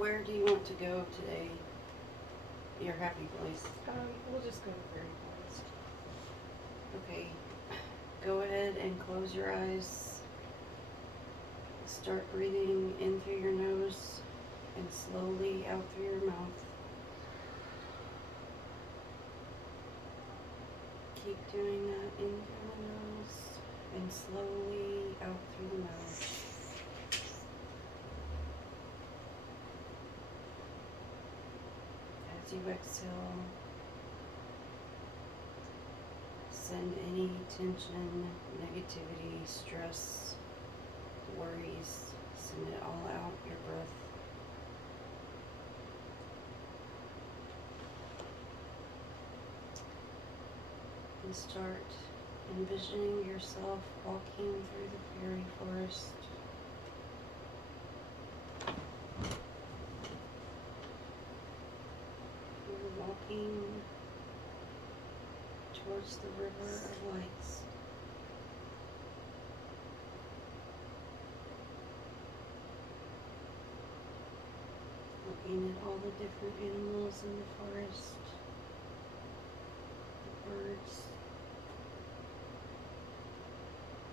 where do you want to go today? Your happy place. We'll just go to Fairy Forest. Okay. Go ahead and close your eyes. Start breathing in through your nose and slowly out through your mouth. Keep doing that in through the nose and slowly out through the mouth. As you exhale, send any tension, negativity, stress, worries, send it all out your breath. And start envisioning yourself walking through the fairy forest. You're walking towards the river of lights. Looking at all the different animals in the forest, the birds,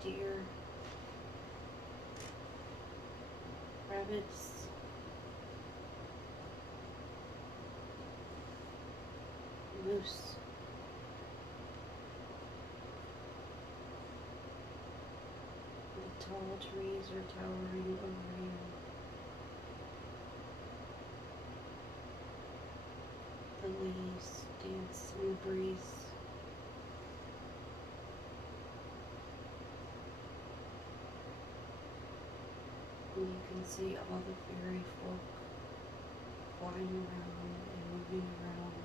deer, rabbits, moose, the tall trees are towering over you. The leaves dance in the breeze. And you can see all the fairy folk flying around and moving around.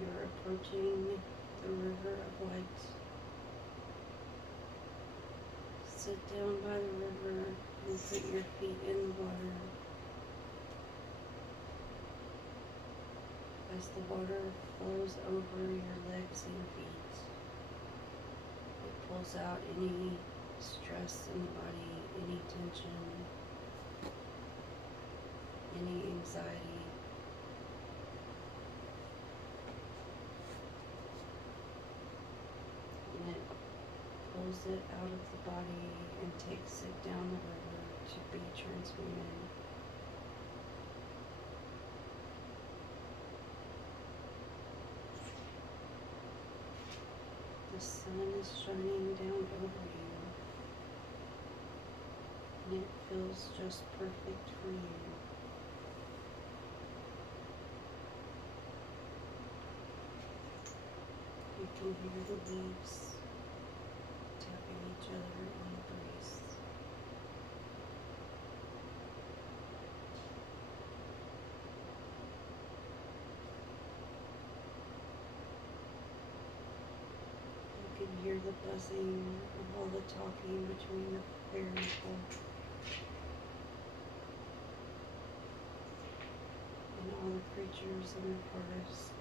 You're approaching the river of light. Sit down by the river and put your feet in the water. As the water flows over your legs and feet, it pulls out any stress in the body, any tension, any anxiety. And it pulls it out of the body and takes it down the river to be transmuted. The sun is shining down over you, and it feels just perfect for you. You can hear the leaves tapping each other in the breeze. You can hear the buzzing of all the talking between the fairy folk and all the creatures in the forest.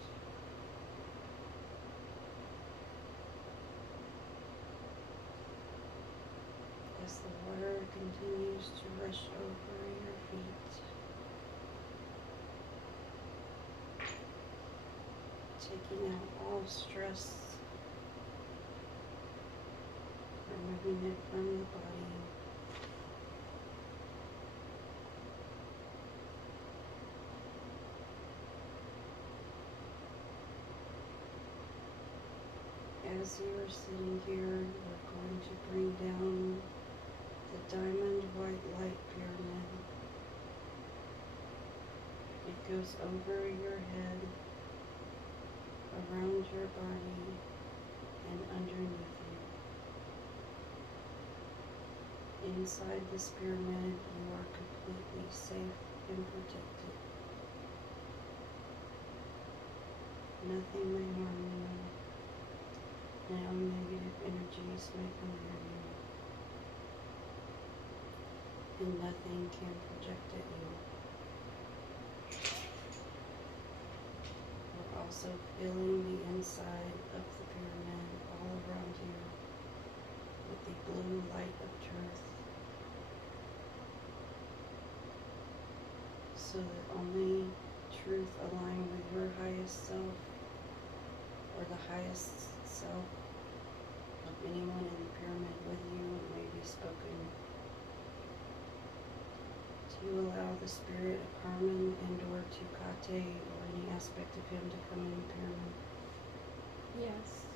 As the water continues to rush over your feet, taking out all stress, removing it from the body. As you are sitting here, we're going to bring down the diamond white light pyramid. It goes over your head, around your body, and underneath you. Inside this pyramid, you are completely safe and protected. Nothing may harm you. No negative energies may come near you. And nothing can project at you. We're also filling the inside of the pyramid all around you with the blue light of truth. so that only truth aligned with your highest self or the highest self of anyone in the pyramid with you may be spoken. Do you allow the spirit of Harmon and or Tucate or any aspect of him to come in the pyramid? Yes.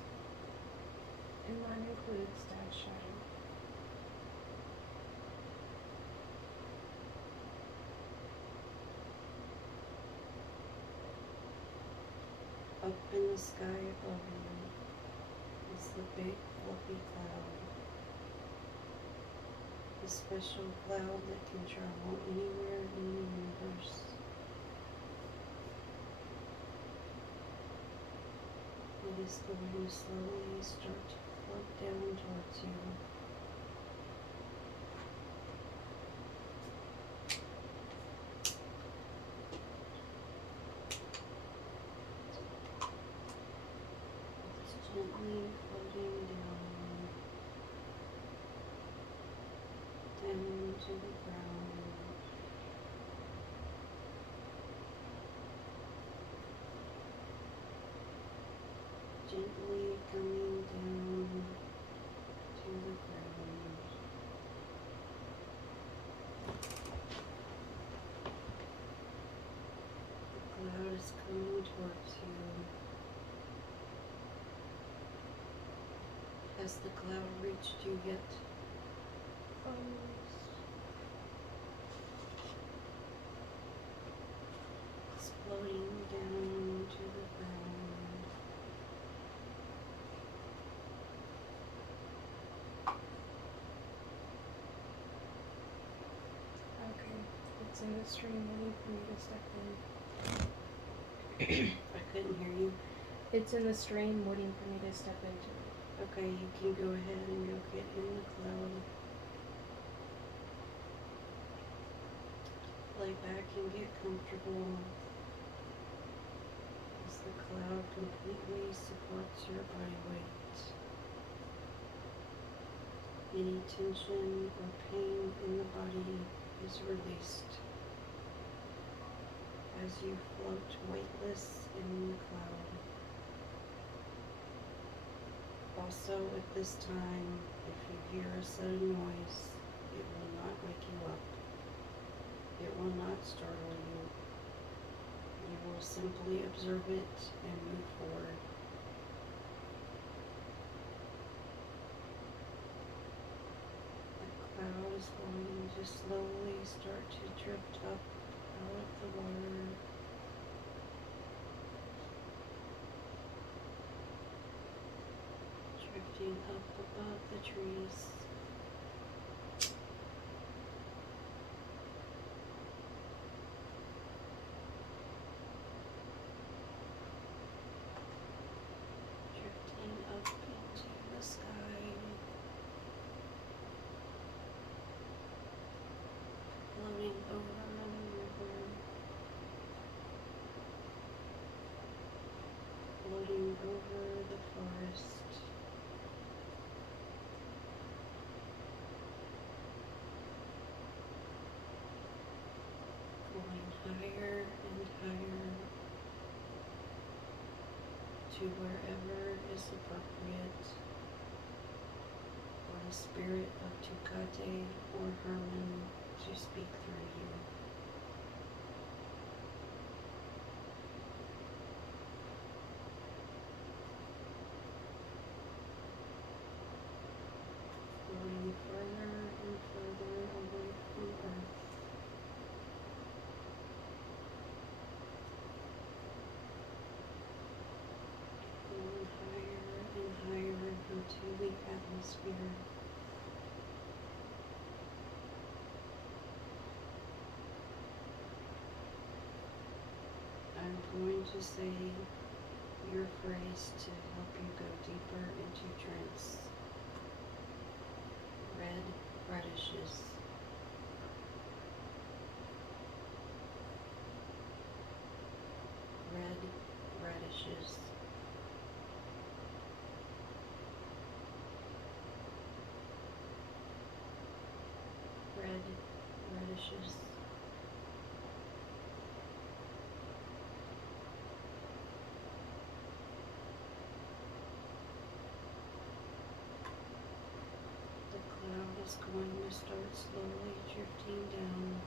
And mine includes Dad's shadow. Up in the sky above you is the big fluffy cloud. The special cloud that can travel anywhere in the universe. It is going to slowly start to float down towards you. It's gently floating down to the ground. Gently coming down to the ground. The cloud is coming towards you. Has the cloud reached you yet? It's floating down to the ground. Okay. It's in the stream waiting for me to step in. I couldn't hear you. It's in the stream waiting for me to step into it. Okay, you can go ahead and go get in the cloud. Lay back and get comfortable as the cloud completely supports your body weight. Any tension or pain in the body is released as you float weightless in the cloud. Also, at this time, if you hear a sudden noise, it will not wake you up. It will not startle you. You will simply observe it and move forward. The cloud is going to slowly start to drift up out of the water. Drifting up above the trees. Drifting up into the sky. Floating over the river. Floating over the forest. Going higher and higher to wherever is appropriate for the spirit of Tucate or Herman to speak through you. Going further and further away from Earth. Going higher and higher into the atmosphere. I'm going to say your phrase to help you go deeper into trance. Red radishes. Red radishes. Red radishes. going to start slowly drifting down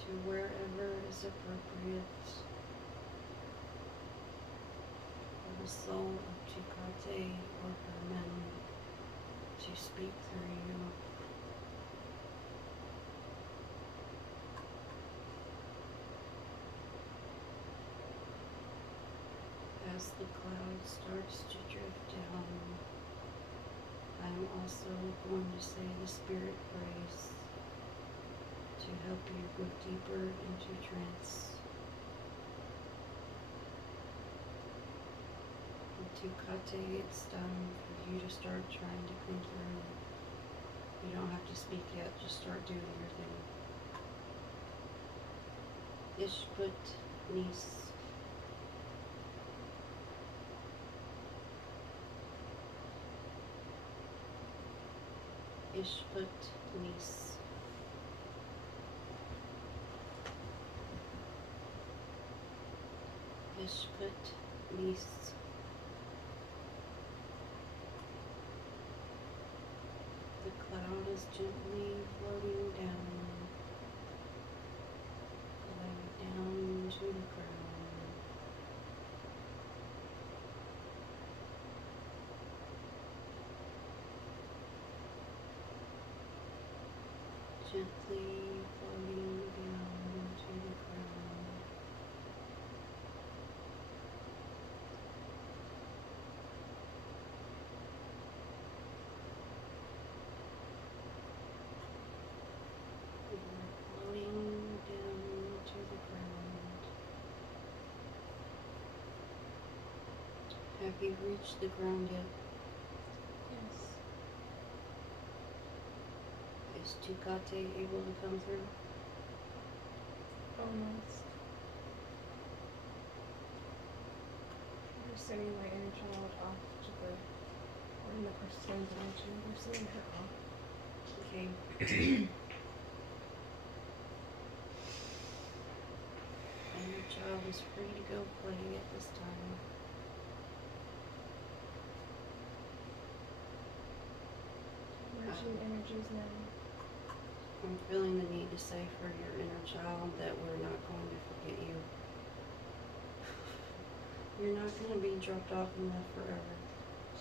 to wherever is appropriate for the soul of Tucate or Herman to speak through you. As the cloud starts to drift down, I am also going to say the spirit phrase to help you go deeper into trance. And Tucate, it's time for you to start trying to come through. You don't have to speak yet, just start doing your thing. Ishput Nis. Ishput Nis. Ishput Nis. The cloud is gently floating down to the ground. Gently floating down to the ground. Floating down to the ground. Have you reached the ground yet? Yes. Is Tucate able to come through? Almost. We're sending my inner child off to the, or in the crystalline dimension. We're sending her off. Okay. And your child is free to go play at this time. Merging energies now. I'm feeling the need to say for your inner child that we're not going to forget you. You're not going to be dropped off and left forever.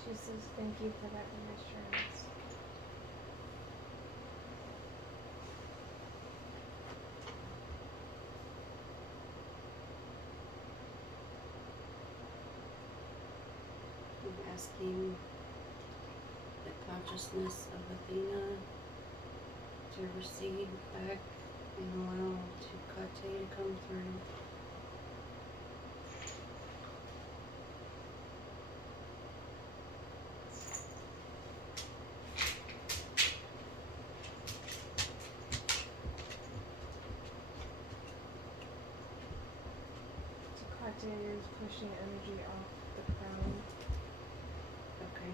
She says thank you for that reassurance. I'm asking the consciousness of Athena to recede back and allow Tucate to come through. Tucate is pushing energy off the crown. Okay.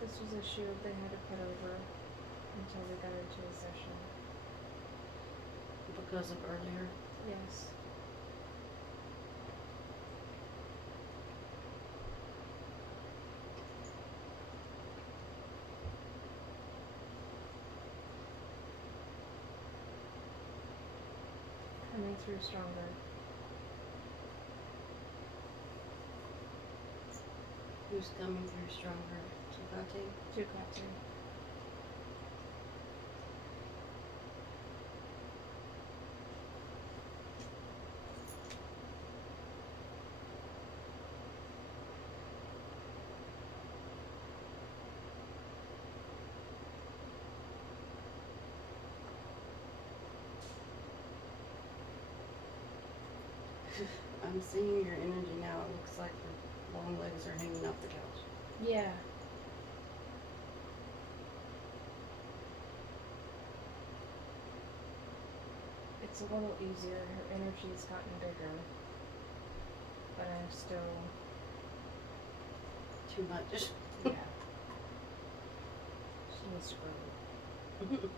This was a shield they had to put over until we got into a session. Because of earlier. Yes. Coming through stronger. Who's coming through stronger? Tucate? Tucate. I'm seeing your energy now. It looks like the long legs are hanging off the couch. Yeah. It's a little easier. Her energy's gotten bigger. But I'm still, Too much. yeah. She needs to grow.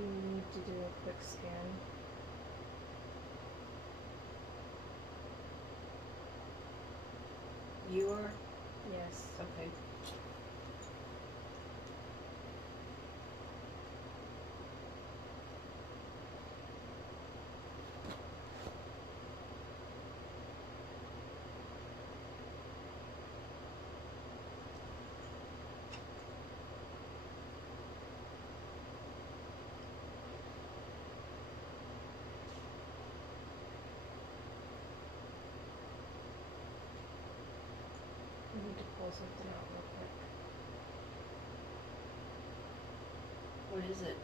Do you need to do a quick scan? You are? Yes. Okay. I need to pull something out real quick. What is it?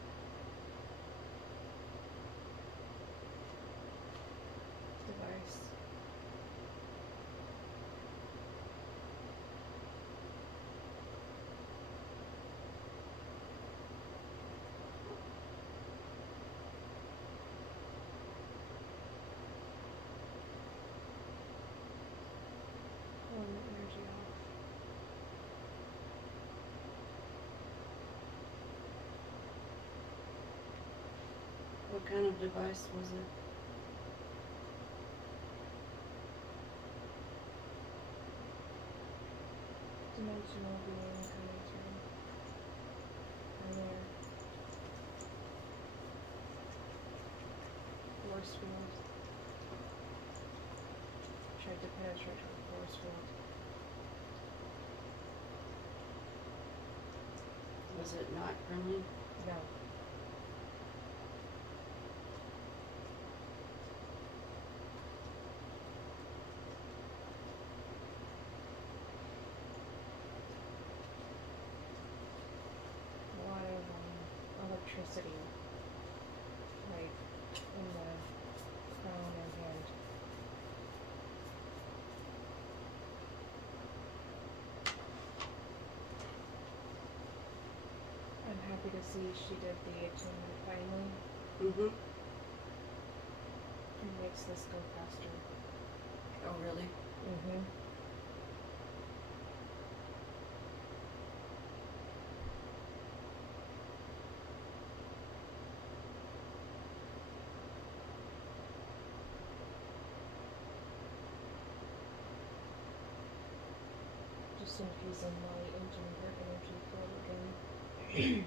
Device. Pulling the energy off. What kind of device was it? Dimensional being coming through. Earlier. Force field. Tried to penetrate her force field. Was it not friendly? No. A lot of electricity, like in the crown and hand. I'm happy to see she did the attunement finally. Mm-hmm. It makes this go faster. Oh, really? Mm-hmm. Just infusing light into her energy field again.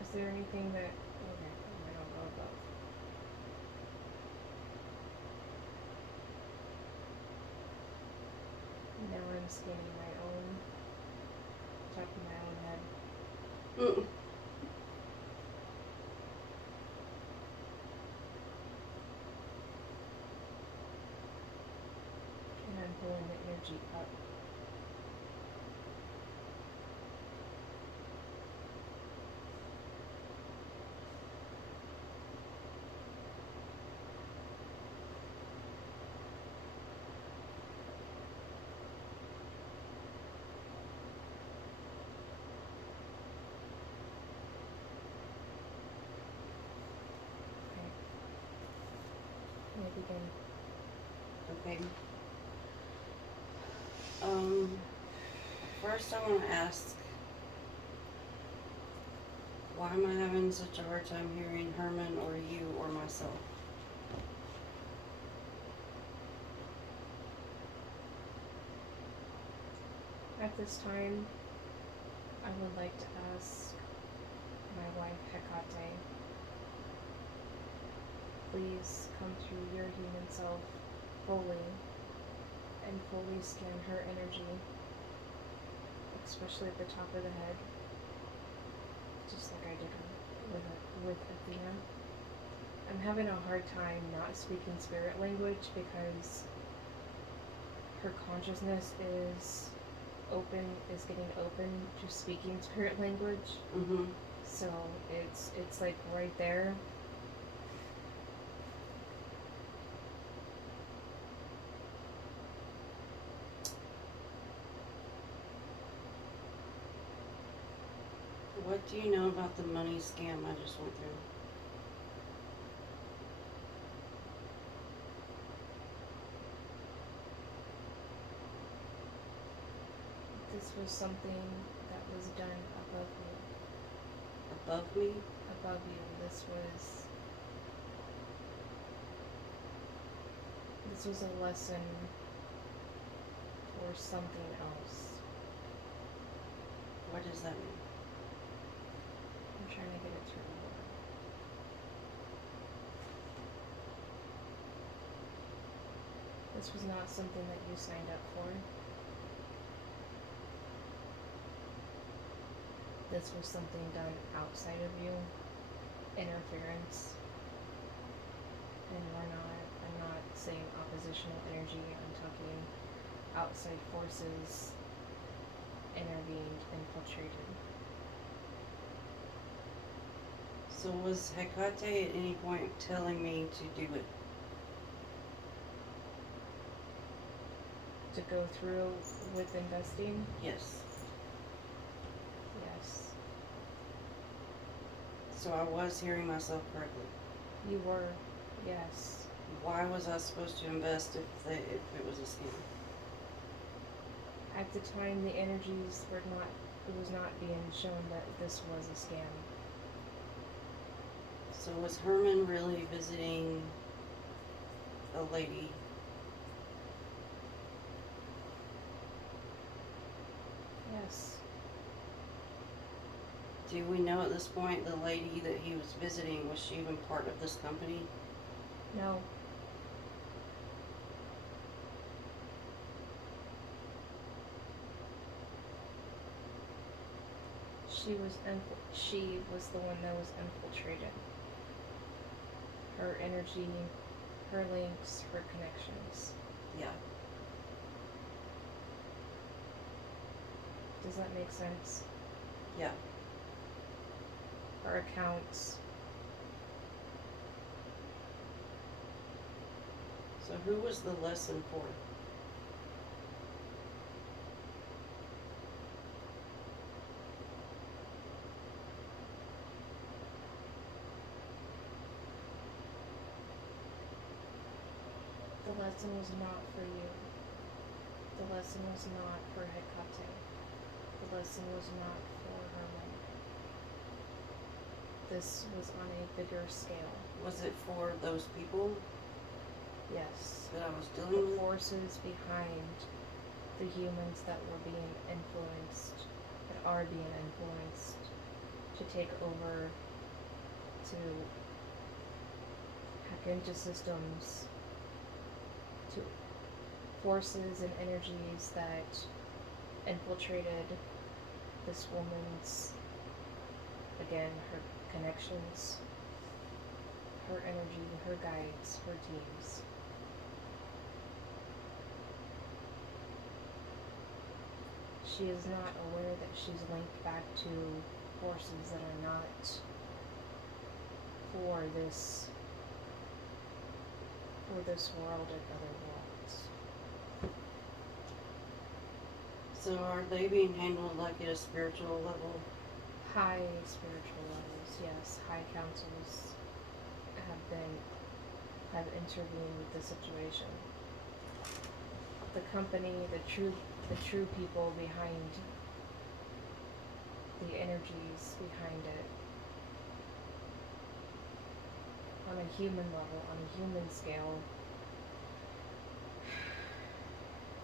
Is there anything that I don't know about? Now I'm scanning my own, top of my own head. Mm. And I'm pulling the energy up. Okay. I begin. Okay. First I want to ask, why am I having such a hard time hearing Herman or you or myself? At this time, I would like to ask my wife Hecate, please come through your human self fully and fully scan her energy, especially at the top of the head. just like I did with Athena. I'm having a hard time not speaking spirit language because her consciousness is getting open to speaking spirit language. Mm-hmm. So it's like right there. What do you know about the money scam I just went through? This was something that was done above you. Above me? Above you. This was a lesson for something else. What does that mean? I'm trying to get it through. This was not something that you signed up for. This was something done outside of you. Interference. And I'm not saying oppositional energy, I'm talking outside forces intervened, infiltrated. So was Hecate at any point telling me to do it? To go through with investing? Yes. Yes. So I was hearing myself correctly. You were, yes. Why was I supposed to invest if it was a scam? At the time, the energies were not, it was not being shown that this was a scam. So was Herman really visiting a lady? Yes. Do we know at this point the lady that he was visiting, was she even part of this company? No. She was the one that was infiltrated. Her energy, her links, her connections. Yeah. Does that make sense? Yeah. Her accounts. So who was the lesson for? The lesson was not for you. The lesson was not for Hecate. The lesson was not for Herman. This was on a bigger scale. Was it for those people Yes. that I was The dealing with? forces behind the humans that were being influenced, that are being influenced to take over, to hack into systems, to forces and energies that infiltrated this woman's, again, her connections, her energy, her guides, her teams. She is not aware that she's linked back to forces that are not for this world and other worlds. So are they being handled like at a spiritual level? High spiritual levels, yes. High councils have intervened with the situation. The company, the true people behind the energies behind it, on a human level, on a human scale,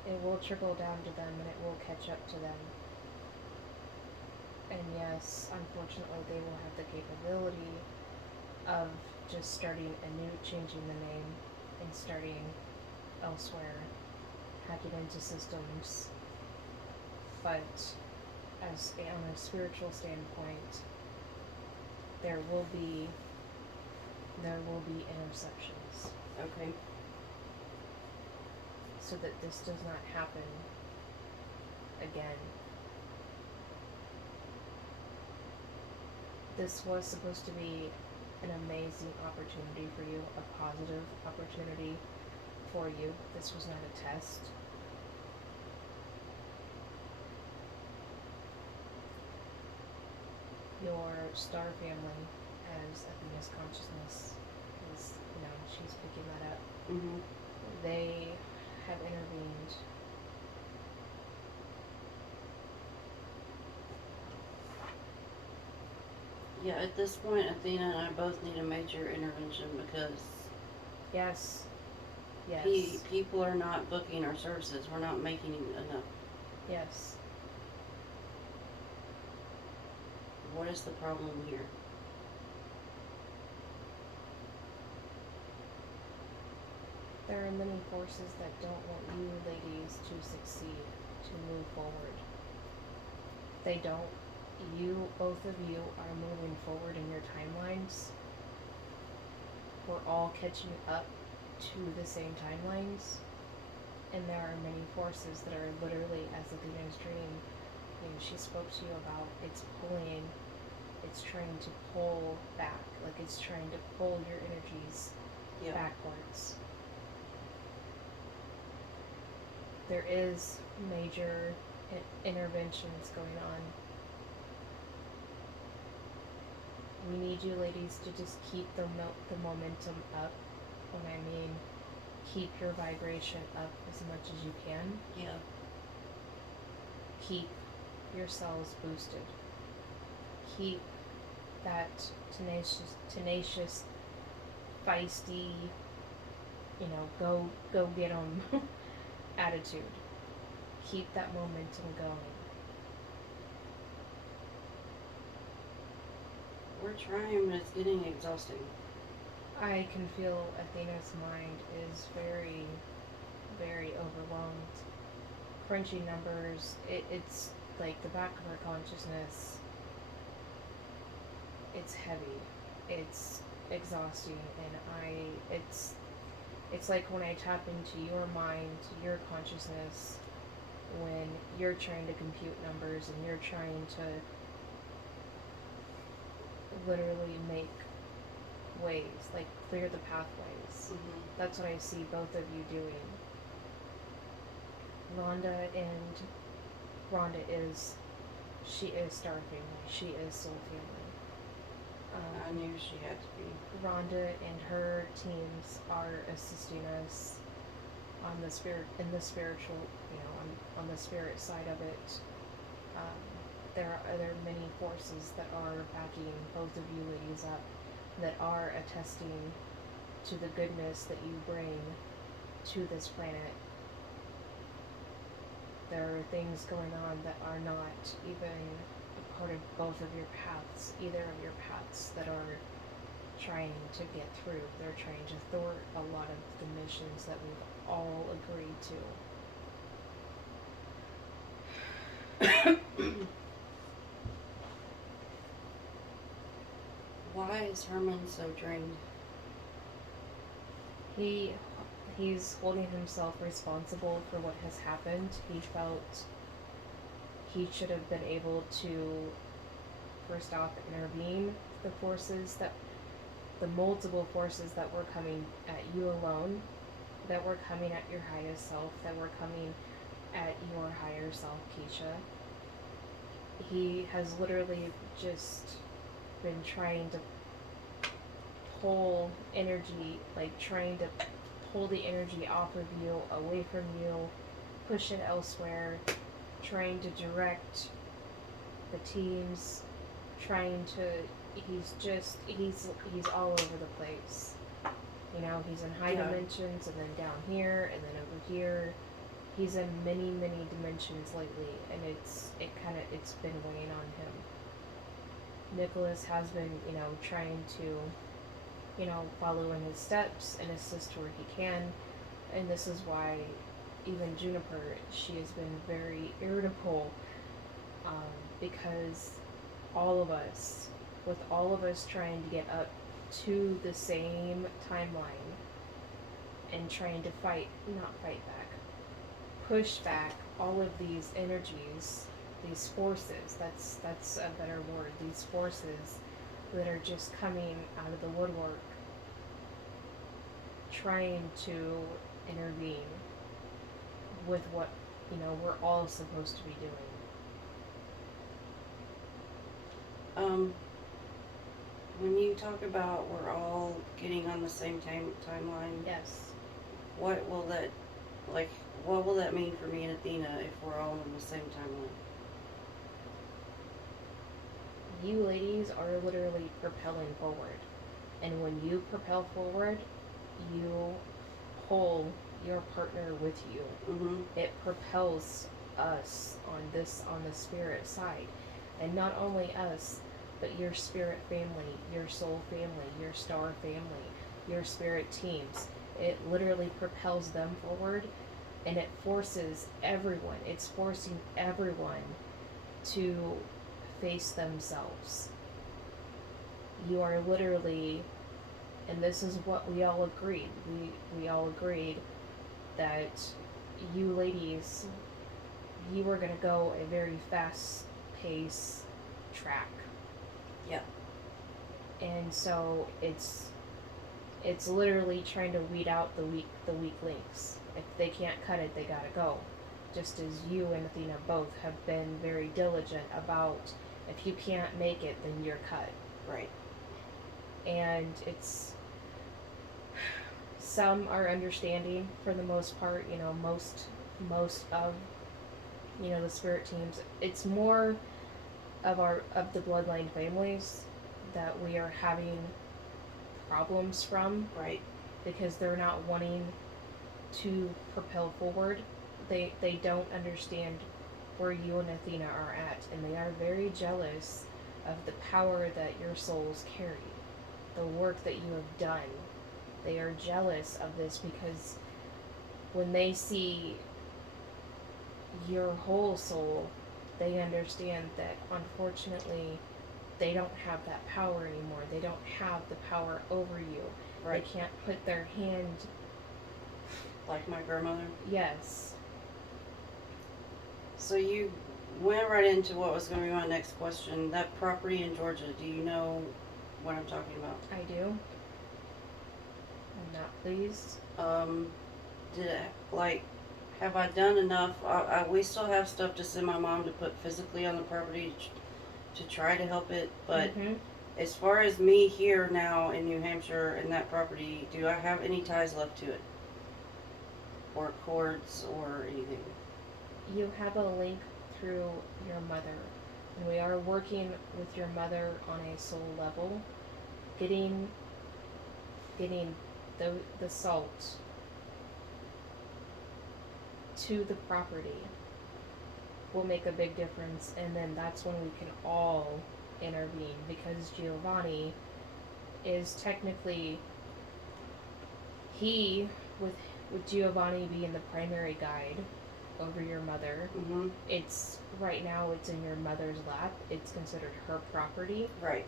it will trickle down to them and it will catch up to them. And yes, unfortunately, they will have the capability of just starting anew, changing the name, and starting elsewhere, hacking into systems. But on a spiritual standpoint, there will be interceptions Okay. so that this does not happen again. This was supposed to be an amazing opportunity for you, a positive opportunity for you. This was not a test. Your star family, as Athena's consciousness is, she's picking that up. Mm-hmm. They have intervened. Yeah, at this point, Athena and I both need a major intervention because Yes. people are not booking our services. We're not making enough. Yes. What is the problem here? There are many forces that don't want you ladies to succeed, to move forward. They don't. Both of you are moving forward in your timelines. We're all catching up to the same timelines. And there are many forces that are literally, as Athena's dream, she spoke to you about, it's trying to pull back, like it's trying to pull your energies backwards. There is major interventions going on. We need you ladies to just keep the momentum up. When I mean keep your vibration up as much as you can. Yeah. Keep yourselves boosted. Keep that tenacious, feisty, go get 'em attitude. Keep that momentum going. We're trying, but it's getting exhausting. I can feel Athena's mind is very, very overwhelmed. Crunchy numbers, it's like the back of her consciousness. It's heavy. It's exhausting, and it's like when I tap into your mind, your consciousness, when you're trying to compute numbers and you're trying to literally make ways, like clear the pathways. Mm-hmm. That's what I see both of you doing. Rhonda she is Star Family. She is Soul Family. I knew she had to be. Rhonda and her teams are assisting us on the spiritual, on the spirit side of it. There are other many forces that are backing both of you ladies up, that are attesting to the goodness that you bring to this planet. There are things going on that are not even a part of both of your paths, either of your paths, that are trying to get through. They're trying to thwart a lot of the missions that we've all agreed to. Why is Herman so drained? He's holding himself responsible for what has happened. He felt he should have been able to, first off, intervene the multiple forces that were coming at you alone, that were coming at your highest self, that were coming at your higher self, Keisha. He has literally just been trying to pull energy, like trying to pull the energy off of you, away from you, push it elsewhere, trying to direct the teams, he's all over the place. He's in high dimensions, and then down here, and then over here. He's in many, many dimensions lately, and it's been weighing on him. Nicholas has been, trying to, follow in his steps and assist where he can, and this is why even Juniper, she has been very irritable, because all of us with all of us trying to get up to the same timeline and trying to not fight back, push back all of these energies, these forces. That's a better word. These forces that are just coming out of the woodwork, trying to intervene with what we're all supposed to be doing. When you talk about we're all getting on the same timeline, Yes. what will that, like, what will that mean for me and Athena if we're all on the same timeline? You ladies are literally propelling forward. And when you propel forward, you pull your partner with you. Mm-hmm. It propels us on the spirit side. And not only us, but your spirit family, your soul family, your star family, your spirit teams. It literally propels them forward, and it forces everyone. It's forcing everyone to face themselves. You are literally, and this is what we all agreed. We all agreed that you ladies, you were going to go a very fast pace track. Yeah. And so it's literally trying to weed out the weak links. If they can't cut it, they gotta go. Just as you and Athena both have been very diligent about, if you can't make it, then you're cut. Right. And it's, some are understanding for the most part. Most of the spirit teams. It's more of the bloodline families that we are having problems from. Right. Because they're not wanting to propel forward. They don't understand where you and Athena are at, and they are very jealous of the power that your souls carry, the work that you have done. They are jealous of this because when they see your whole soul, they understand that unfortunately they don't have that power anymore. They don't have the power over you. Right. They can't put their hand. Like my grandmother. Yes. So you went right into what was going to be my next question. That property in Georgia, do you know what I'm talking about? I do. I'm not pleased. Did it, like, have I done enough? We still have stuff to send my mom to put physically on the property to try to help it, but as far as me here now in New Hampshire and that property, do I have any ties left to it? Or cords or anything? You have a link through your mother, and we are working with your mother on a soul level, getting the salt to the property will make a big difference, and then that's when we can all intervene, because Giovanni is technically, with Giovanni being the primary guide over your mother, it's right now it's in your mother's lap. It's considered her property. Right.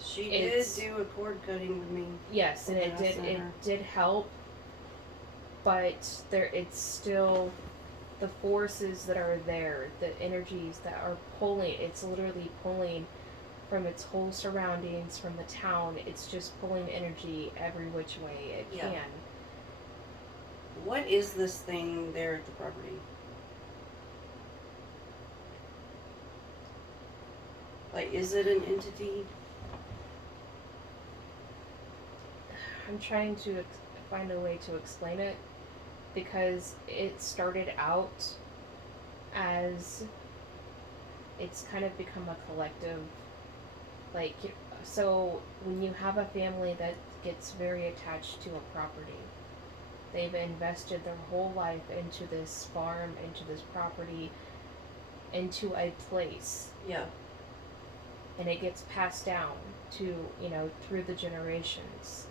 She did do a cord cutting with me. Yes, and it did help, but it's still the forces that are there, the energies that are pulling. It's literally pulling from its whole surroundings, from the town. It's just pulling energy every which way it can. What is this thing there at the property? Like, is it an entity? I'm trying to find a way to explain it, because it started out as, it's kind of become a collective, like, so when you have a family that gets very attached to a property, they've invested their whole life into this farm, into this property, into a place. Yeah. And it gets passed down to, through the generations.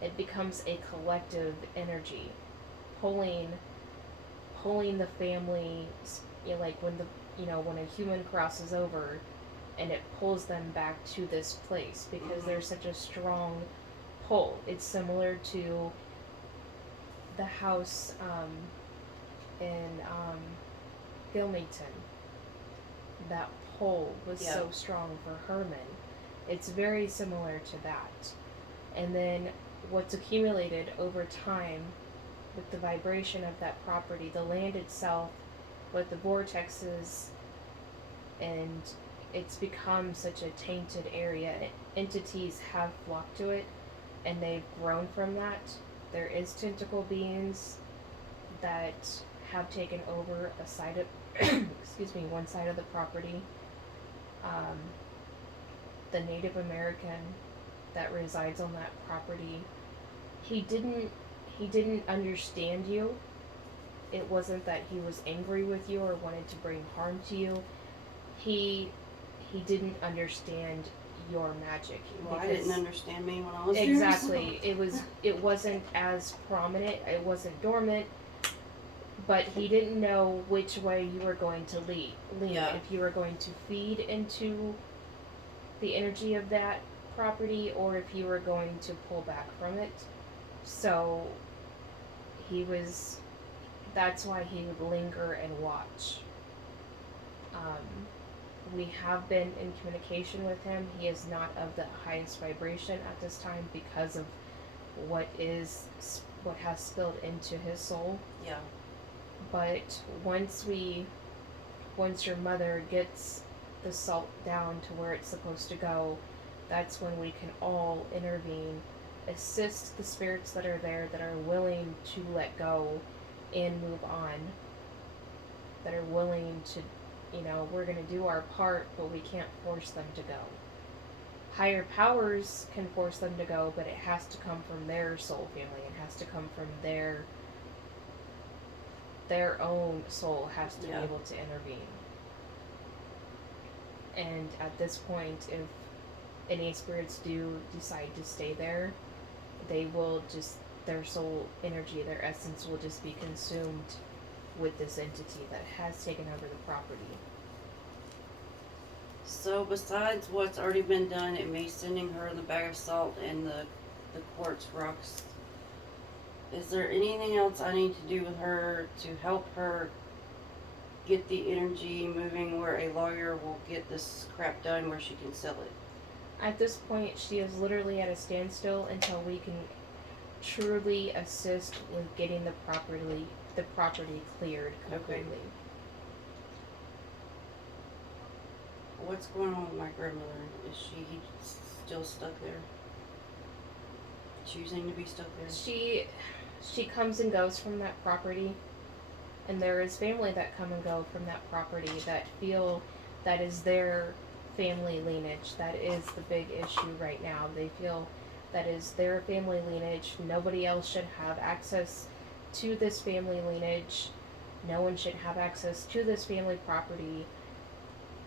It becomes a collective energy, pulling the family, like when when a human crosses over and it pulls them back to this place because there's such a strong pull. It's similar to the house in Gilmington. That pull was Yeah. so strong for Herman. It's very similar to that. And then what's accumulated over time with the vibration of that property, the land itself, with the vortexes, and it's become such a tainted area. Entities have flocked to it, and they've grown from that. There is tentacle beings that have taken over a side of, excuse me, one side of the property. The Native American that resides on that property, he didn't understand you. It wasn't that he was angry with you or wanted to bring harm to you. He didn't understand your magic. Well, I didn't understand me when I was exactly. Here, so. It wasn't as prominent. It wasn't dormant. But he didn't know which way you were going to lean. Yeah. If you were going to feed into the energy of that property or if you were going to pull back from it. So that's why he would linger and watch. We have been in communication with him. He is not of the highest vibration at this time because of what has spilled into his soul. Yeah. But once your mother gets the salt down to where it's supposed to go, that's when we can all intervene, assist the spirits that are there that are willing to let go and move on, that are willing to, we're going to do our part, but we can't force them to go. Higher powers can force them to go, but it has to come from their soul family. It has to come from their own soul has to be able to intervene. And at this point, if any spirits do decide to stay there, they will just, their soul energy, their essence will just be consumed with this entity that has taken over the property. So besides what's already been done, it may sending her the bag of salt and the quartz rocks, is there anything else I need to do with her to help her get the energy moving where a lawyer will get this crap done where she can sell it? At this point, she is literally at a standstill until we can truly assist with getting the property cleared completely. Okay. What's going on with my grandmother? Is she still stuck there? Choosing to be stuck there? She comes and goes from that property, and there is family that come and go from that property that feel that is their family lineage. That is the big issue right now. They feel that is their family lineage. Nobody else should have access to this family lineage. No one should have access to this family property.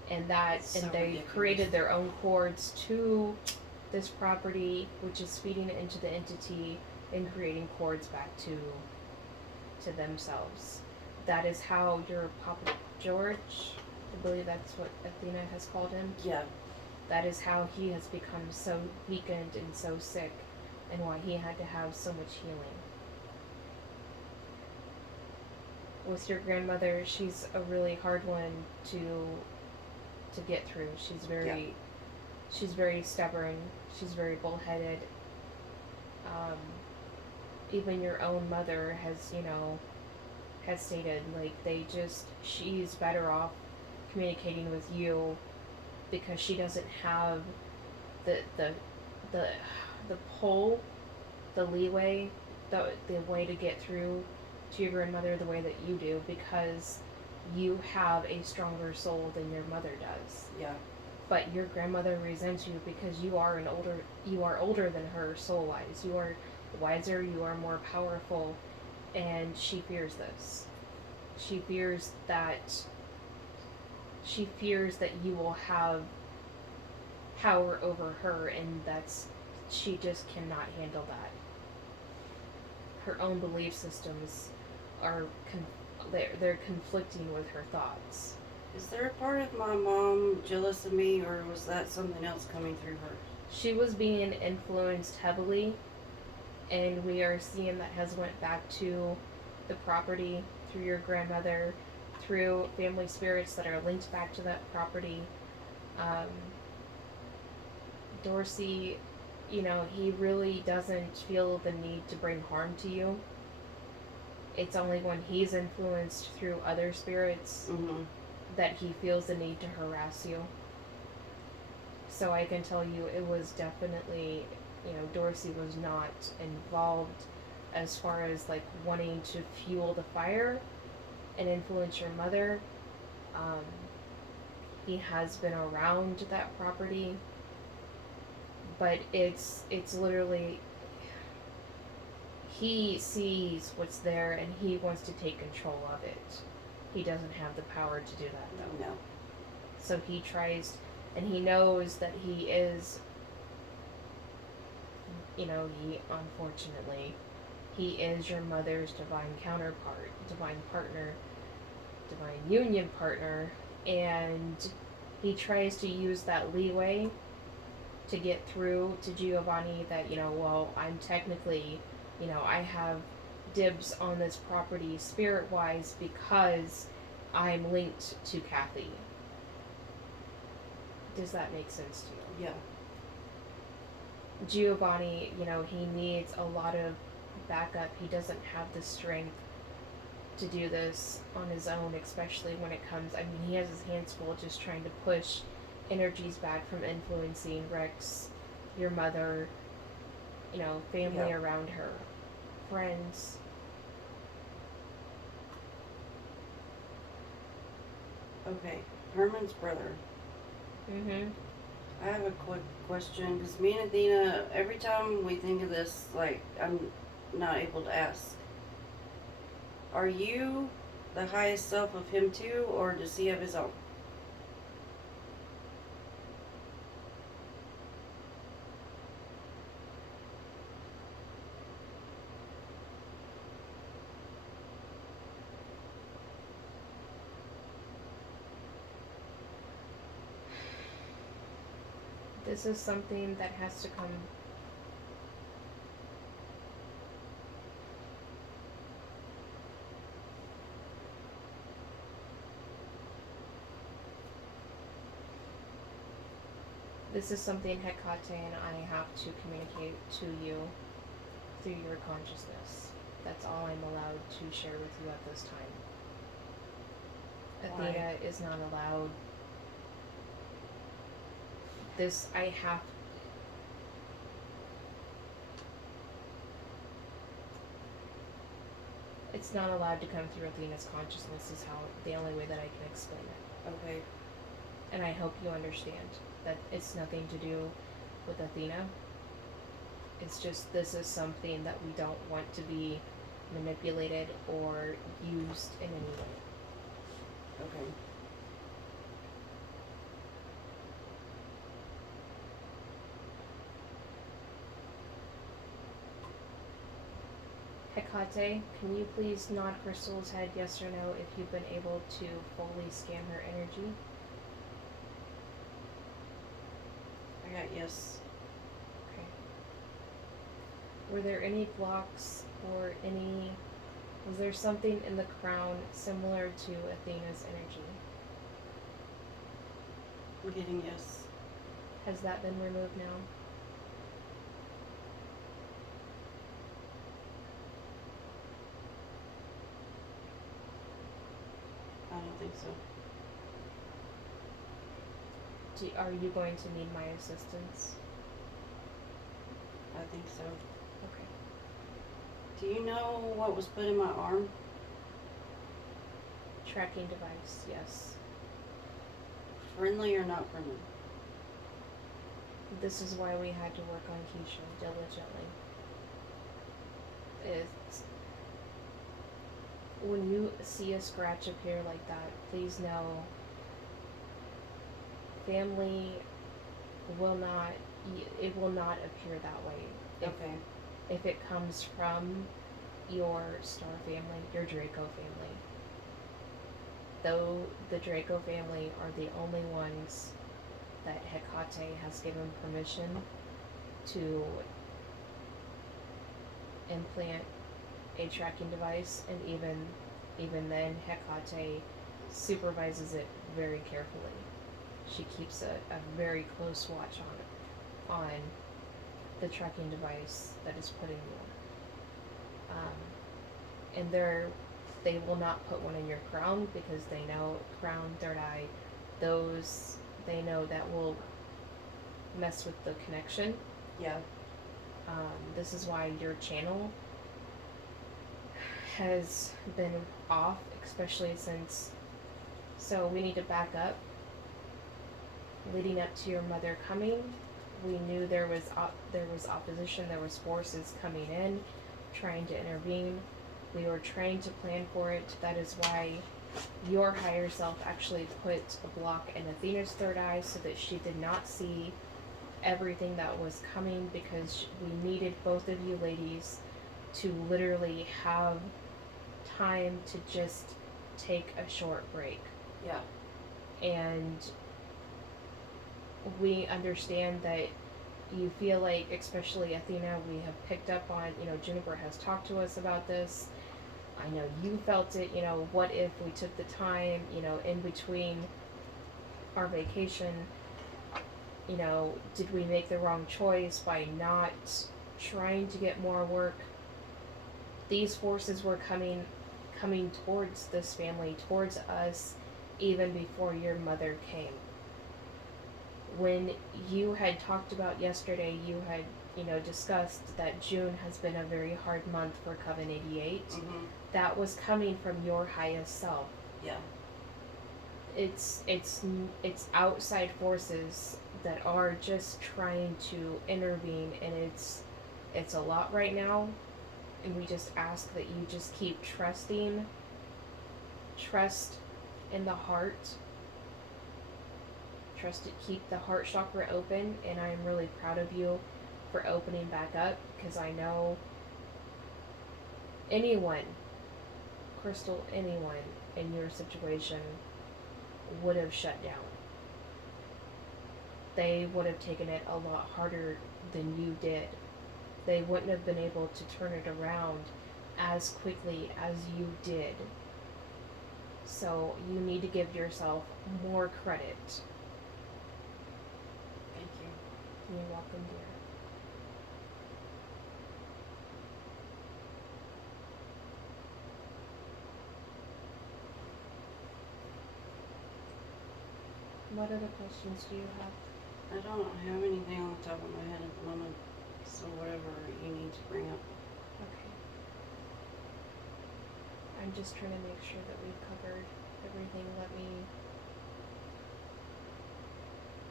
And they ridiculous. created their own cords to this property, which is feeding it into the entity and creating cords back to themselves. That is how your Papa George, I believe that's what Athena has called him. Yeah. That is how he has become so weakened and so sick, and why he had to have so much healing. With your grandmother, she's a really hard one to get through. She's very stubborn. She's very bullheaded. Even your own mother has stated, she's better off communicating with you because she doesn't have the pull, the leeway, the way to get through to your grandmother the way that you do, because you have a stronger soul than your mother does. Yeah. But your grandmother resents you because you are older than her soul-wise. You are wiser, you are more powerful, and she fears this. She fears that you will have power over her, and she just cannot handle that. Her own belief systems are they're conflicting with her thoughts. Is there a part of my mom jealous of me, or was that something else coming through her? She was being influenced heavily, and we are seeing that has went back to the property through your grandmother, through family spirits that are linked back to that property. Um, Dorsey, he really doesn't feel the need to bring harm to you. It's only when he's influenced through other spirits Mm-hmm. that he feels the need to harass you. So I can tell you it was definitely, Dorsey was not involved as far as like wanting to fuel the fire and influence your mother. Um, he has been around that property, but it's literally he sees what's there and he wants to take control of it. He doesn't have the power to do that though. No. So he tries, and he knows that he is, he unfortunately, he is your mother's divine counterpart, divine partner, divine union partner, and he tries to use that leeway to get through to Giovanni that, well, I'm technically, I have dibs on this property spirit wise because I'm linked to Kathy. Does that make sense to you? Yeah. Giovanni, he needs a lot of backup. He doesn't have the strength to do this on his own, especially when it comes. I mean, he has his hands full just trying to push energies back from influencing Rex, your mother, family Yeah. around her, friends. Okay. Herman's brother. Mm-hmm. I have a quick question, because me and Athena, every time we think of this, like, I'm not able to ask. Are you the highest self of him too, or does he have his own? This is something that has to come. This is something Hecate and I have to communicate to you through your consciousness. That's all I'm allowed to share with you at this time. Why? Athena is not allowed. This I have. It's not allowed to come through Athena's consciousness. Is how the only way that I can explain it. Okay. And I hope you understand that it's nothing to do with Athena. It's just this is something that we don't want to be manipulated or used in any way. Okay. Hecate, can you please nod Crystal's head yes or no if you've been able to fully scan her energy? I got yes. Okay. Were there any blocks or any... Was there something in the crown similar to Athena's energy? I'm getting yes. Has that been removed now? I don't think so. Are you going to need my assistance? I think so. Okay. Do you know what was put in my arm? Tracking device, yes. Friendly or not friendly? This is why we had to work on Keisha diligently. It's... When you see a scratch appear like that, please know family will not, it will not appear that way. Okay. If it comes from your Star family, your Draco family. though the Draco family are the only ones that Hecate has given permission to implant a tracking device, and even then Hecate supervises it very carefully. She keeps a very close watch on the tracking device that is put in you. And they will not put one in your crown because they know crown, third eye, those they know that will mess with the connection. Yeah. This is why your channel has been off, especially since. So we need to back up. Leading up to your mother coming, we knew there was opposition. There was forces coming in, trying to intervene. We were trying to plan for it. That is why your higher self actually put a block in Athena's third eye so that she did not see everything that was coming, because we needed both of you ladies to literally have time to just take a short break. Yeah. And we understand that you feel like, especially Athena, we have picked up on, Juniper has talked to us about this. I know you felt it, what if we took the time, in between our vacation, did we make the wrong choice by not trying to get more work? These forces were coming towards this family, towards us, even before your mother came. When you had talked about yesterday, you had, discussed that June has been a very hard month for Coven 88. Mm-hmm. That was coming from your highest self. Yeah. It's outside forces that are just trying to intervene, and it's a lot right now, and we just ask that you just keep trusting. Trust in the heart. Trust it. Keep the heart chakra open, and I am really proud of you for opening back up, because I know anyone, Crystal, anyone in your situation would have shut down. They would have taken it a lot harder than you did. They wouldn't have been able to turn it around as quickly as you did. So you need to give yourself more credit. Thank you. You're welcome, dear. What other questions do you have? I don't have anything on the top of my head at the moment, so whatever you need to bring up. Okay. I'm just trying to make sure that we've covered everything. Let me.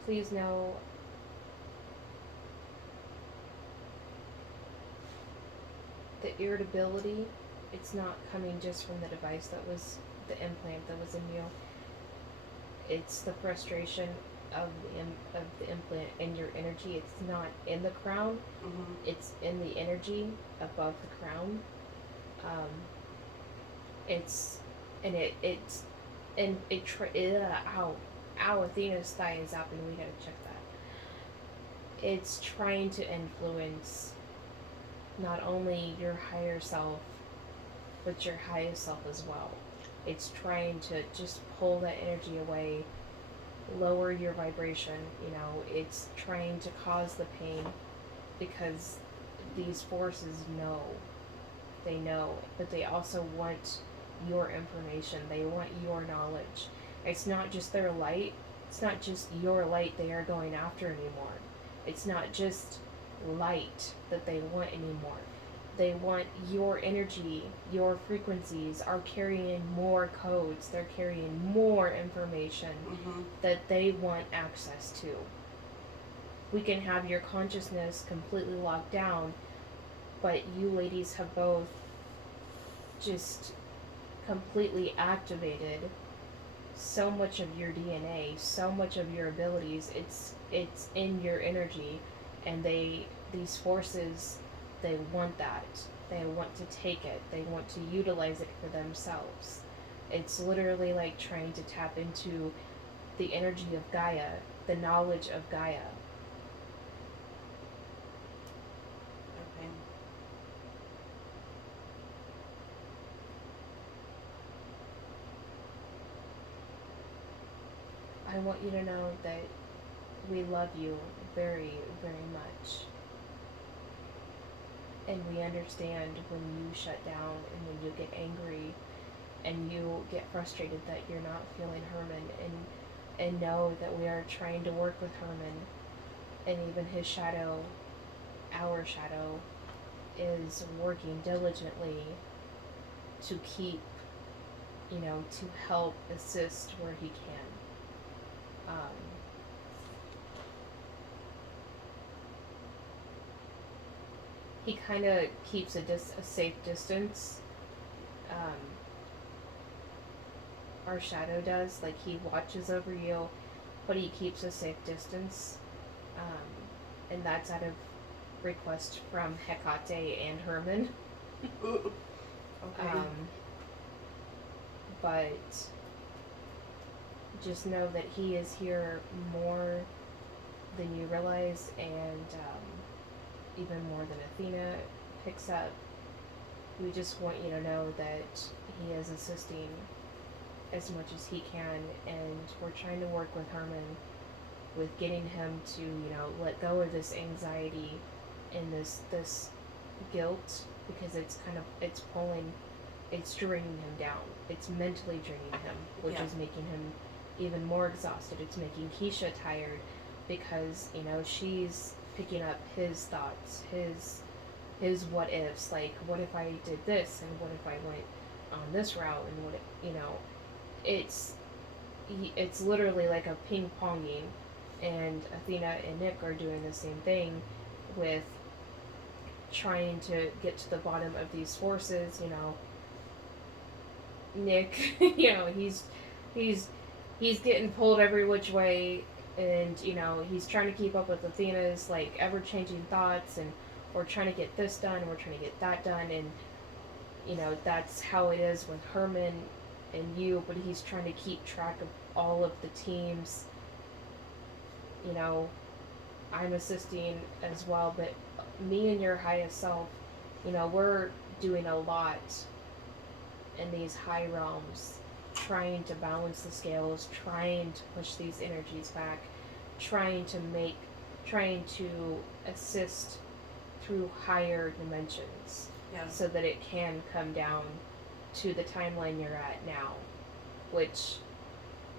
Please know the irritability, it's not coming just from the device that was the implant that was in you. It's the frustration of the implant in your energy. It's not in the crown. Mm-hmm. It's in the energy above the crown. Ow, Athena's thigh is up, and we gotta check that. It's trying to influence not only your higher self, but your highest self as well. It's trying to just pull that energy away, lower your vibration, it's trying to cause the pain, because these forces know. They know, but they also want your information. They want your knowledge. It's not just their light. It's not just your light they are going after anymore. It's not just light that they want anymore. They want your energy, your frequencies are carrying more codes. They're carrying more information that they want access to. We can have your consciousness completely locked down, but you ladies have both just completely activated so much of your DNA, so much of your abilities. It's in your energy, and these forces, they want that. They want to take it. They want to utilize it for themselves. It's literally like trying to tap into the energy of Gaia, the knowledge of Gaia. Okay. I want you to know that we love you very, very much. And we understand when you shut down and when you get angry and you get frustrated that you're not feeling Herman, and know that we are trying to work with Herman, and even his shadow, our shadow, is working diligently to keep, to help assist where he can. He kind of keeps a safe distance. Um, our shadow does. Like, he watches over you, but he keeps a safe distance. And that's out of request from Hecate and Herman. Okay. But just know that he is here more than you realize, and even more than Athena picks up. We just want you to know that he is assisting as much as he can, and we're trying to work with Herman with getting him to, let go of this anxiety and this guilt, because it's draining him down. It's mentally draining him, which is making him even more exhausted. It's making Keisha tired because, she's picking up his thoughts, his what ifs, like, what if I did this, and what if I went on this route, and what if, it's literally like a ping ponging, and Athena and Nick are doing the same thing with trying to get to the bottom of these forces. Nick, he's getting pulled every which way, and he's trying to keep up with Athena's like ever changing thoughts, and we're trying to get this done, we're trying to get that done, and that's how it is with Herman and you, but he's trying to keep track of all of the teams. I'm assisting as well, but me and your highest self, we're doing a lot in these high realms, trying to balance the scales, trying to push these energies back, trying to assist through higher dimensions, so that it can come down to the timeline you're at now, which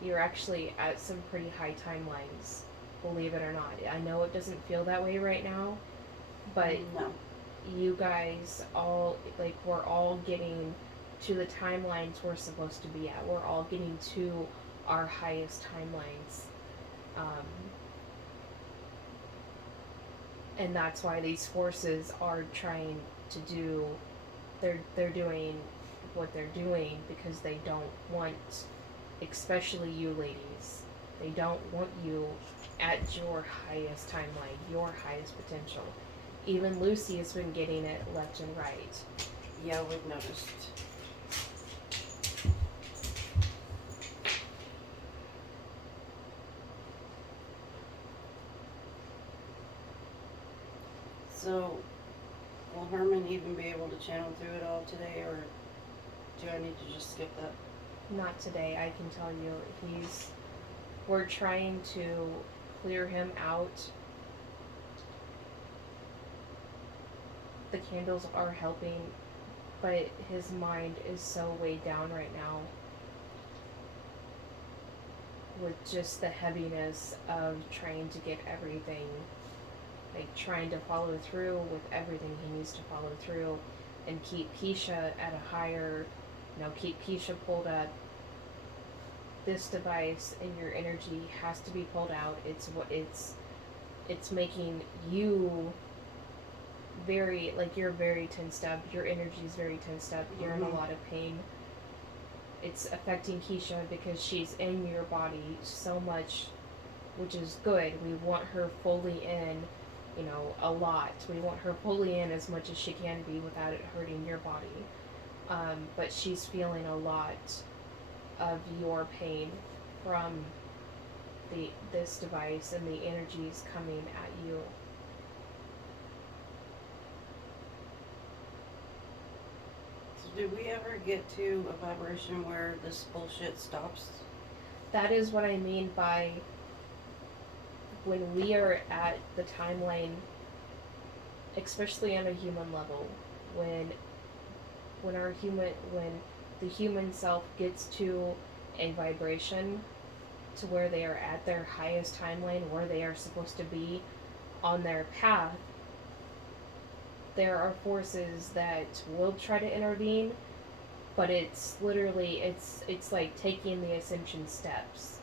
you're actually at some pretty high timelines, believe it or not. I know it doesn't feel that way right now, but no. You guys all, like, we're all getting to the timelines we're supposed to be at. We're all getting to our highest timelines. And that's why these forces are trying to do, they're doing what they're doing, because they don't want, especially you ladies, they don't want you at your highest timeline, your highest potential. Even Lucy has been getting it left and right. Yeah, we've noticed. So, will Herman even be able to channel through it all today, or do I need to just skip that? Not today, I can tell you. We're trying to clear him out. The candles are helping, but his mind is so weighed down right now with just the heaviness of trying to get everything, like trying to follow through with everything he needs to follow through, and keep Keisha at a higher, keep Keisha pulled up. This device and your energy has to be pulled out. It's making you very, like, you're very tensed up. Your energy is very tensed up. You're in a lot of pain. It's affecting Keisha because she's in your body so much, which is good. We want her fully in, a lot. We want her fully in as much as she can be without it hurting your body. But she's feeling a lot of your pain from this device and the energies coming at you. So do we ever get to a vibration where this bullshit stops? That is what I mean by when we are at the timeline, especially on a human level, when when the human self gets to a vibration to where they are at their highest timeline, where they are supposed to be on their path, there are forces that will try to intervene, but it's literally it's like taking the ascension steps.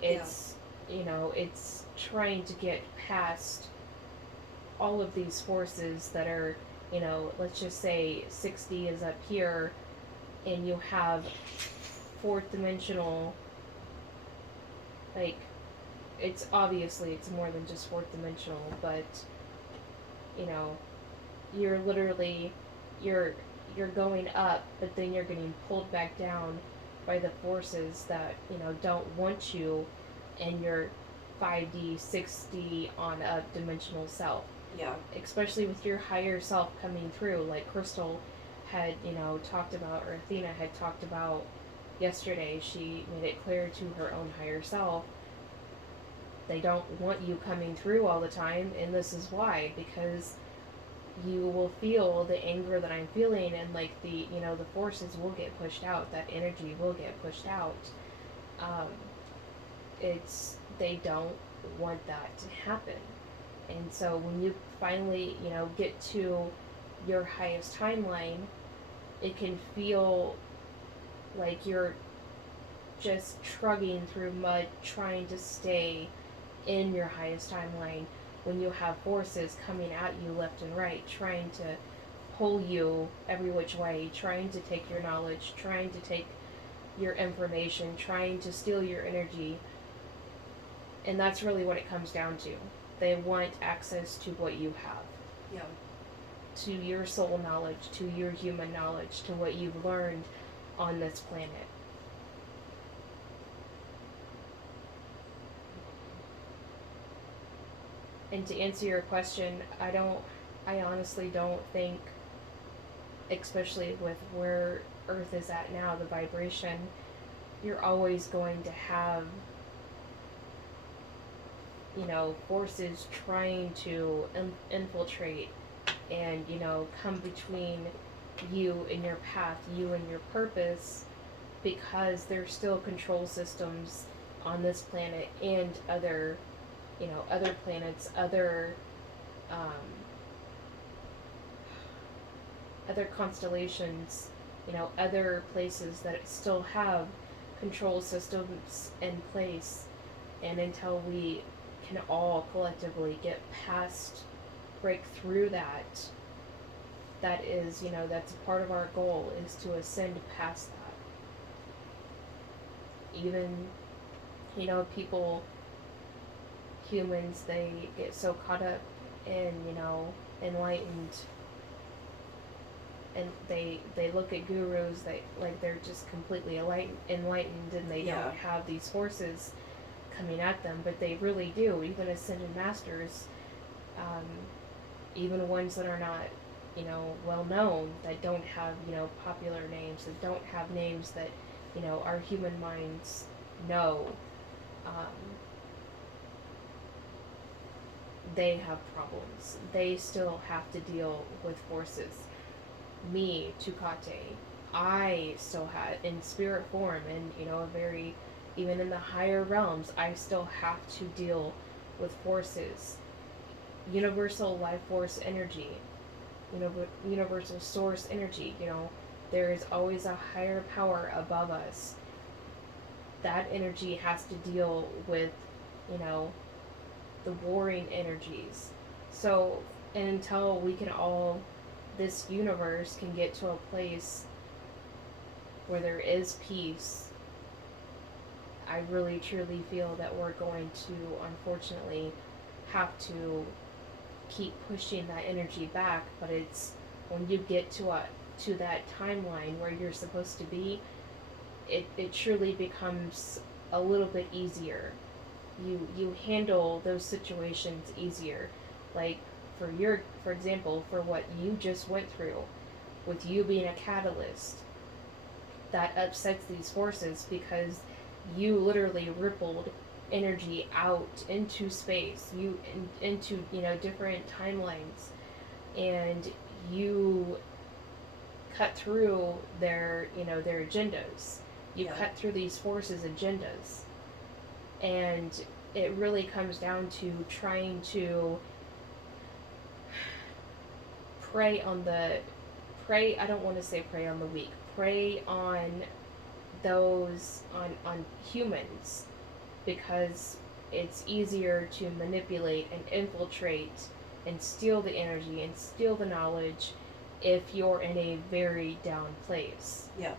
It's it's trying to get past all of these forces that are, let's just say 60 is up here and you have fourth dimensional, like, it's obviously it's more than just fourth dimensional, but you know you're literally you're you're going up, but then you're getting pulled back down by the forces that don't want you in your 5D 6D on up dimensional self. Yeah. Especially with your higher self coming through, like Crystal had talked about, or Athena had talked about yesterday. She made it clear to her own higher self, they don't want you coming through all the time, and this is why, because you will feel the anger that I'm feeling, and like the the forces will get pushed out, that energy will get pushed out. It's They don't want that to happen. And so when you finally get to your highest timeline, it can feel like you're just trudging through mud trying to stay in your highest timeline, when you have forces coming at you left and right, trying to pull you every which way, trying to take your knowledge, trying to take your information, trying to steal your energy. And that's really what it comes down to. They want access to what you have. Yeah. To your soul knowledge, to your human knowledge, to what you've learned on this planet. And to answer your question, I honestly don't think, especially with where Earth is at now, the vibration, you're always going to have, forces trying to infiltrate and, come between you and your path, you and your purpose, because there's still control systems on this planet and other planets, other constellations, other places that still have control systems in place. And until we can all collectively get past, break through that, that is, that's part of our goal, is to ascend past that. Even, people, humans, they get so caught up in, enlightened, and they look at gurus, they're just completely enlightened, and they don't have these forces coming at them, but they really do. Even ascended masters, even ones that are not well known, that don't have popular names, that don't have names that our human minds know, they have problems. They still have to deal with forces. Me, Tucate, I still had, in spirit form, and a very, even in the higher realms, I still have to deal with forces. Universal life force energy, universal source energy, there is always a higher power above us. That energy has to deal with, the warring energies. So, and until we can all, this universe can get to a place where there is peace, I really truly feel that we're going to, unfortunately, have to keep pushing that energy back. But it's when you get to that timeline where you're supposed to be, it truly becomes a little bit easier. You handle those situations easier. Like for example, for what you just went through, with you being a catalyst, that upsets these forces because you literally rippled energy out into space, into different timelines, and you cut through their agendas. You Yeah. cut through these forces' agendas, and it really comes down to trying to prey on the prey. I don't want to say prey on the weak. Prey on those on humans, because it's easier to manipulate and infiltrate and steal the energy and steal the knowledge if you're in a very down place. Yeah.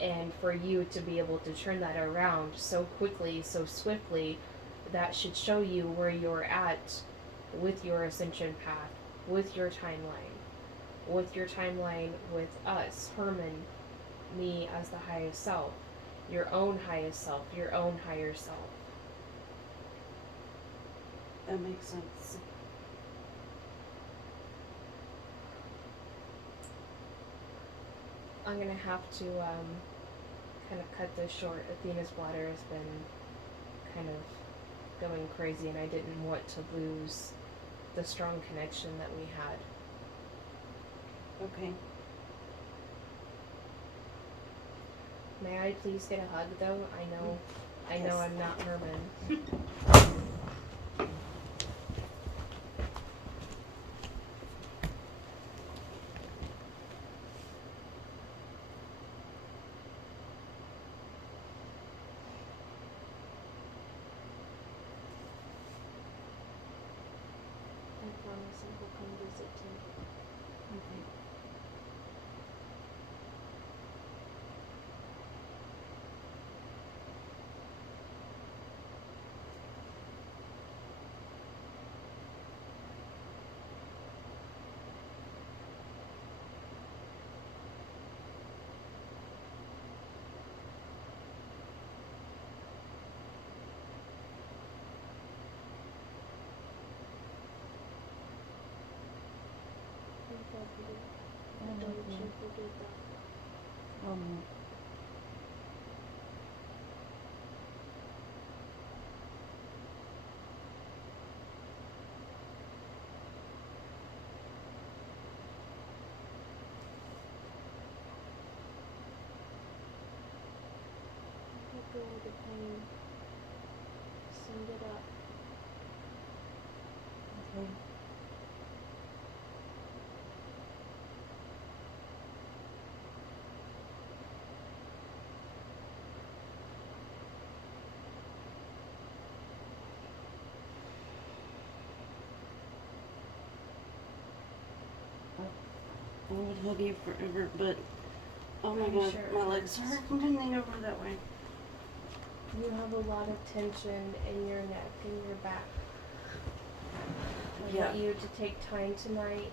And for you to be able to turn that around so quickly, so swiftly, that should show you where you're at with your ascension path, with your timeline, with us, Herman, me as the highest self, your own highest self, your own higher self. That makes sense. I'm gonna have to kind of cut this short. Athena's bladder has been kind of going crazy, and I didn't want to lose the strong connection that we had. Okay. May I please get a hug, though? I know Yes. I'm not Herman. I promise I will come visit too. Okay. Um, Let go of the pain. Send it up. okay. I would hug you forever, but oh my I'm god, sure it my legs hurts. hurt. I'm bending over that way. You have a lot of tension in your neck and your back. I want you to take time tonight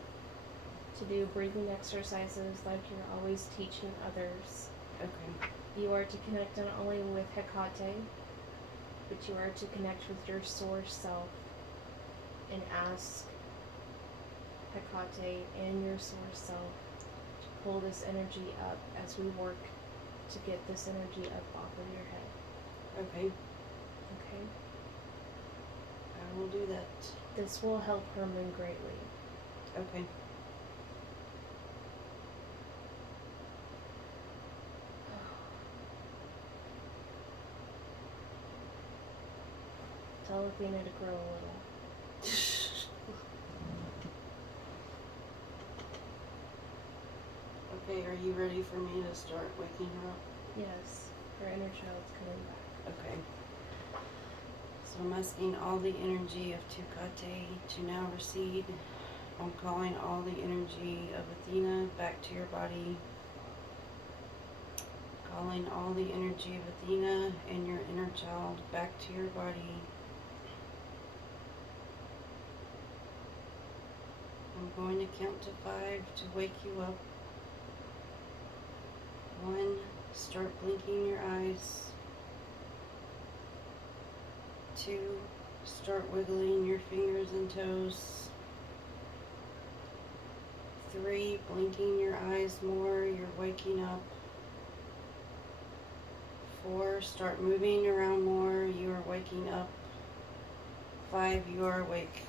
to do breathing exercises like you're always teaching others. Okay. You are to connect not only with Hecate, but you are to connect with your source self and ask Hecate and your source self to pull this energy up as we work to get this energy up off of your head. Okay. Okay? I will do that. This will help Herman greatly. Okay. Tell Athena to grow a little. Okay, are you ready for me to start waking her up? Yes, her inner child's coming back. Okay. So I'm asking all the energy of Tucate to now recede. I'm calling all the energy of Athena back to your body. Calling all the energy of Athena and your inner child back to your body. I'm going to count to 5 to wake you up. 1, start blinking your eyes. 2, start wiggling your fingers and toes. 3, blinking your eyes more, you're waking up. 4, start moving around more, you are waking up. 5, you are awake.